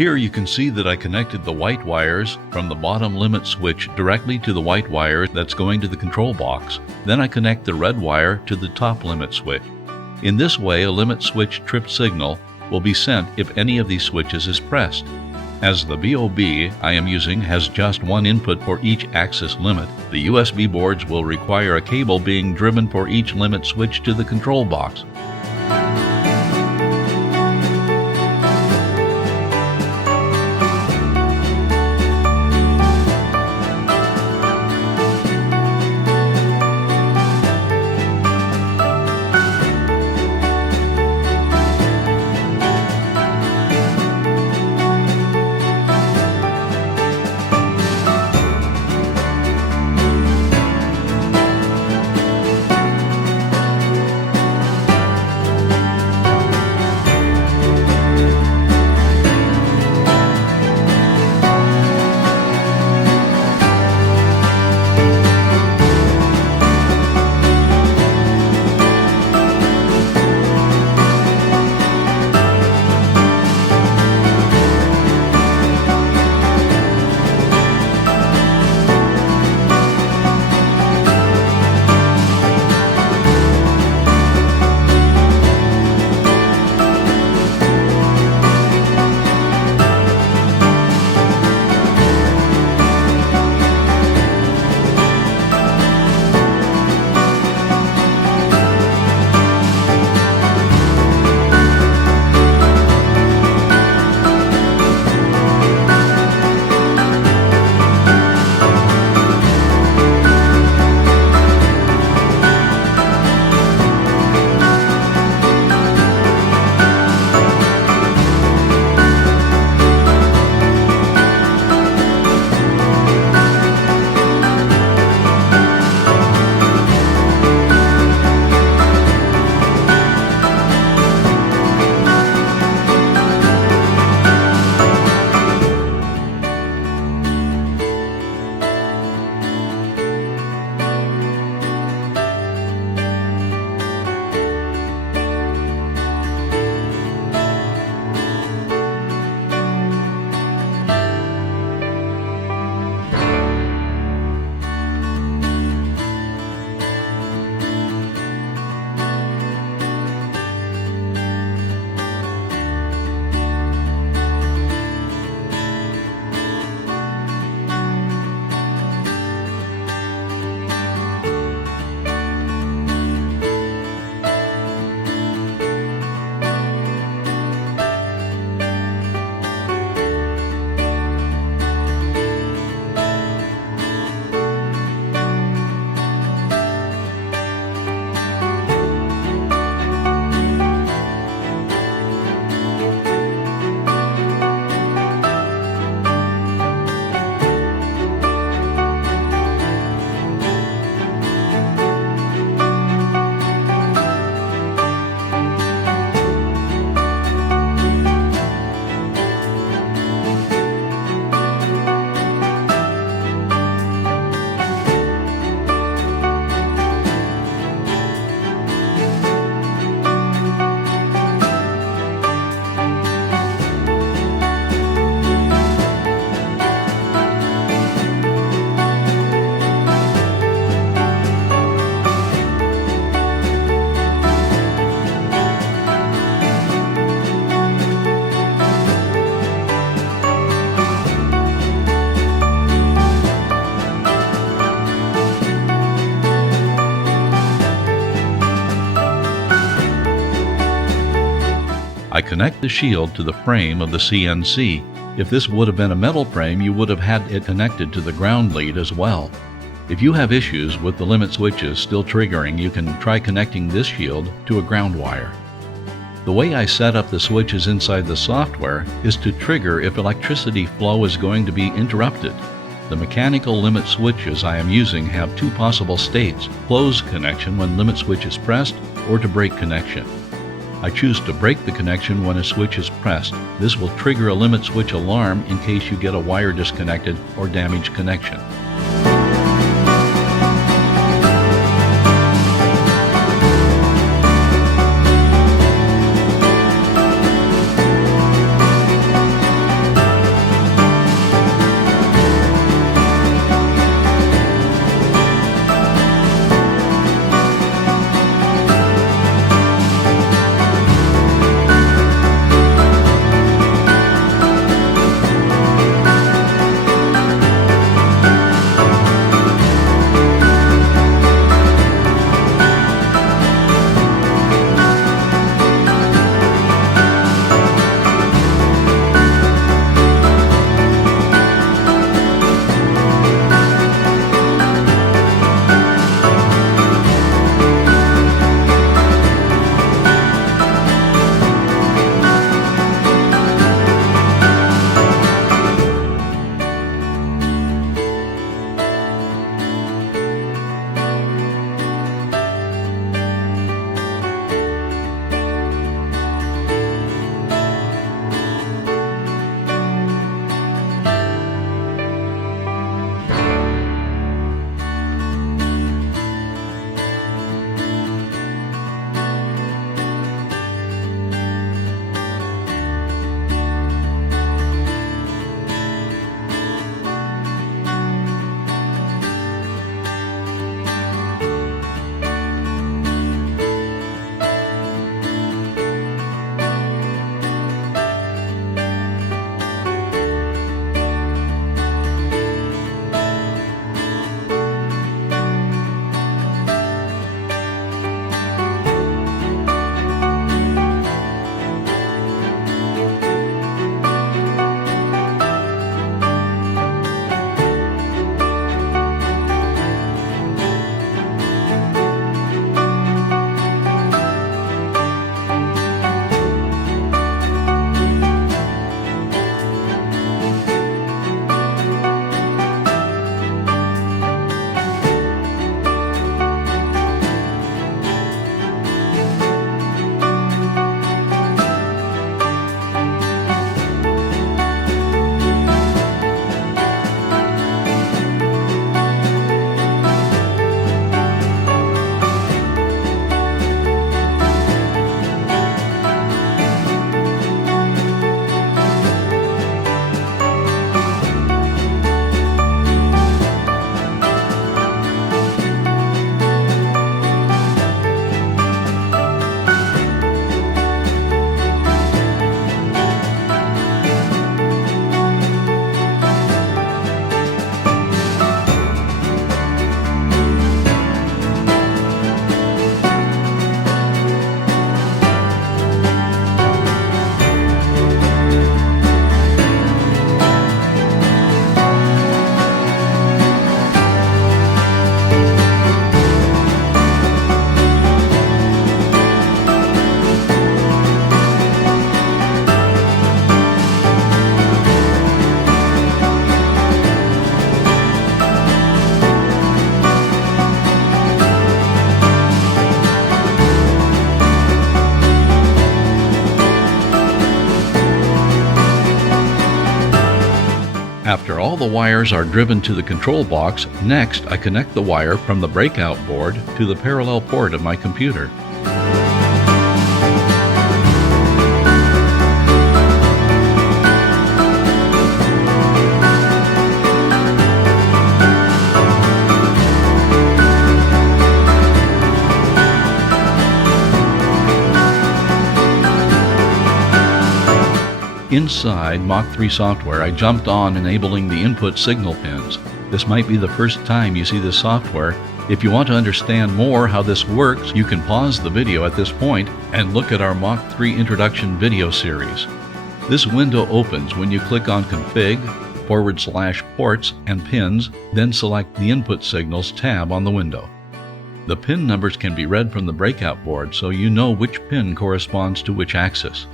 Here you can see that I connected the white wires from the bottom limit switch directly to the white wire that's going to the control box. Then I connect the red wire to the top limit switch. In this way, a limit switch trip signal will be sent if any of these switches is pressed. As the VOB I am using has just one input for each axis limit, the USB boards will require a cable being driven for each limit switch to the control box. I connect the shield to the frame of the CNC. If this would have been a metal frame, you would have had it connected to the ground lead as well. If you have issues with the limit switches still triggering, you can try connecting this shield to a ground wire. The way I set up the switches inside the software is to trigger if electricity flow is going to be interrupted. The mechanical limit switches I am using have two possible states: close connection when limit switch is pressed, or to break connection. I choose to break the connection when a switch is pressed. This will trigger a limit switch alarm in case you get a wire disconnected or damaged connection. wires are driven to the control box, next I connect the wire from the breakout board to the parallel port of my computer. Inside Mach 3 software, I jumped on enabling the input signal pins. This might be the first time you see this software. If you want to understand more how this works, you can pause the video at this point and look at our Mach 3 introduction video series. This window opens when you click on Config, /ports and pins, then select the Input Signals tab on the window. The pin numbers can be read from the breakout board so you know which pin corresponds to which axis.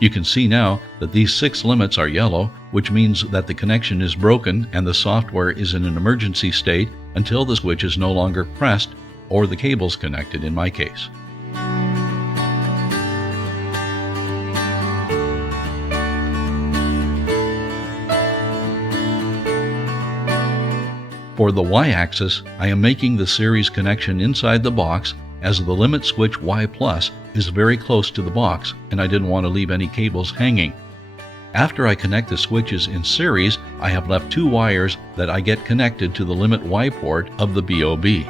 You can see now that these 6 limits are yellow, which means that the connection is broken and the software is in an emergency state until the switch is no longer pressed or the cables connected in my case. For the Y-axis, I am making the series connection inside the box, as the limit switch Y+ is very close to the box and I didn't want to leave any cables hanging. After I connect the switches in series, I have left 2 wires that I get connected to the limit Y port of the BOB.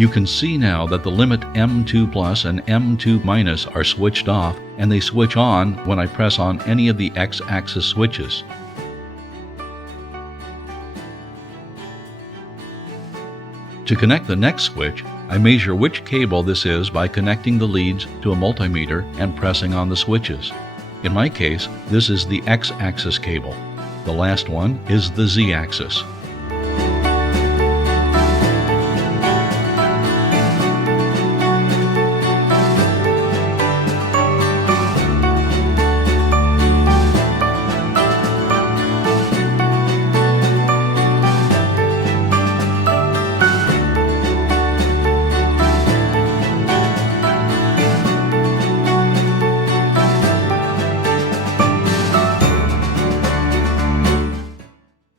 You can see now that the limit M2 plus and M2 minus are switched off, and they switch on when I press on any of the X-axis switches. To connect the next switch, I measure which cable this is by connecting the leads to a multimeter and pressing on the switches. In my case, this is the X-axis cable. The last one is the Z-axis.